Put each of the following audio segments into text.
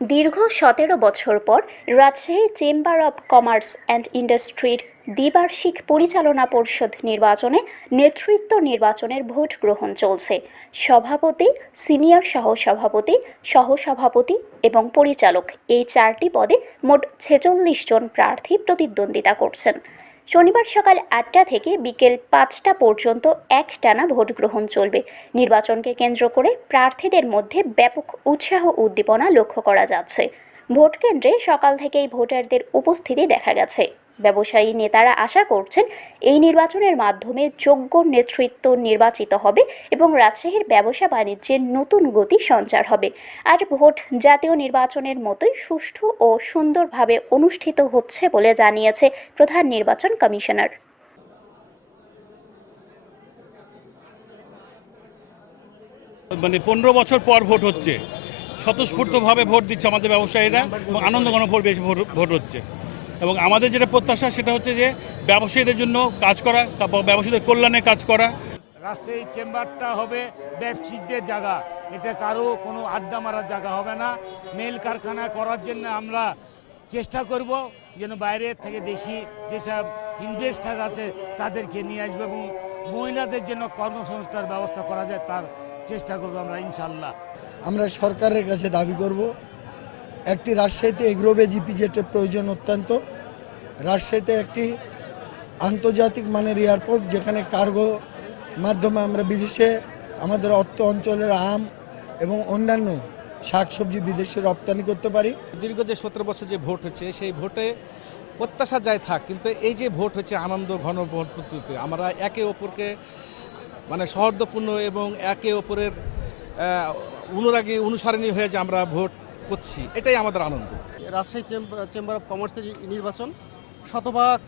দীর্ঘ ১৭ বছর পর Rajshahi chamber of commerce and ইন্ডাস্ট্রির দ্বিবার্ষিক পরিচালনা পরিষদ নির্বাচনে নেতৃত্ব নির্বাচনের ভোট গ্রহণ চলছে। সভাপতি, সিনিয়র সহসভাপতি, সহসভাপতি এবং পরিচালক এই ৪টি পদে মোট ৪৬ জন প্রার্থী প্রতিদ্বন্দ্বিতা করছেন। শনিবার সকাল ৮টা থেকে বিকেল ৫টা পর্যন্ত একটানা ভোট গ্রহণ চলবে। নির্বাচনকে কেন্দ্র করে প্রার্থীদের মধ্যে ব্যাপক উৎসাহ উদ্দীপনা লক্ষ্য করা যাচ্ছে। ভোট কেন্দ্রে সকাল থেকেই ভোটারদের উপস্থিতি দেখা গেছে। ব্যবসায়ী নেতারা আশা করছেন এই নির্বাচনের মাধ্যমে যোগ্য নেতৃত্ব নির্বাচিত হবে এবং রাজশাহীর ব্যবসা বাণিজ্যের নতুন গতি সঞ্চার হবে। আর ভোট জাতীয় নির্বাচনের মতোই সুষ্ঠু ও সুন্দরভাবে অনুষ্ঠিত হচ্ছে বলে জানিয়েছে প্রধান নির্বাচন কমিশনার। মানে ১৫ বছর পর ভোট হচ্ছে, স্বতঃস্ফূর্তভাবে ভোট দিচ্ছে আমাদের ব্যবসায়ীরা এবং আনন্দঘন বেশি ভোট হচ্ছে। এবং আমাদের যেটা প্রত্যাশা সেটা হচ্ছে যে ব্যবসায়ীদের জন্য কাজ করা, ব্যবসায়ীদের কল্যাণে কাজ করা। রাজশাহী চেম্বারটা হবে ব্যবসায়িকদের জায়গা, এটা কারো কোনো আড্ডা মারার জায়গা হবে না। মেল কারখানা করার জন্য আমরা চেষ্টা করব যেন বাইরের থেকে দেশি যেসব ইনভেস্টার আছে তাদেরকে নিয়ে আসবে এবং মহিলাদের জন্য কর্মসংস্থার ব্যবস্থা করা যায় তার চেষ্টা করবো আমরা ইনশাল্লাহ। আমরা সরকারের কাছে দাবি করব একটি রাজশাহীতে এগ্রোভেজ ইপিজেটের প্রয়োজন অত্যন্ত। রাজশাহীতে একটি আন্তর্জাতিক মানের এয়ারপোর্ট যেখানে কার্গো মাধ্যমে আমরা বিদেশে আমাদের অর্থ অঞ্চলের আম এবং অন্যান্য শাকসবজি বিদেশে রপ্তানি করতে পারি। দীর্ঘ যে ১৭ বছর যে ভোট হচ্ছে সেই ভোটে প্রত্যাশা যায় থাক, কিন্তু এই যে ভোট হচ্ছে আনন্দ ঘন ভোট পদ্ধতিতে আমরা একে অপরকে মানে সৌহার্দ্যপূর্ণ এবং একে অপরের অনুরাগী অনুসরণী হয়ে যে আমরা ভোট করছি, এটাই আমাদের আনন্দ। রাজশাহী চেম্বার অব কমার্সের নির্বাচন শতভাগ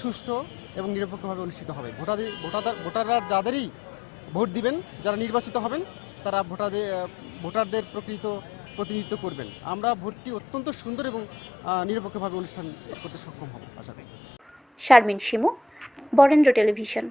সুষ্ঠু এবং নিরপেক্ষভাবে অনুষ্ঠিত হবে। ভোটাররা যাদেরই ভোট দিবেন, যারা নির্বাচিত হবেন তারা ভোটারদের প্রকৃত প্রতিনিধিত্ব করবেন। আমরা ভোটটি অত্যন্ত সুন্দর এবং নিরপেক্ষভাবে অনুষ্ঠান করতে সক্ষম হব আশা করি। শারমিন শিমু, বরেন্দ্র টেলিভিশন।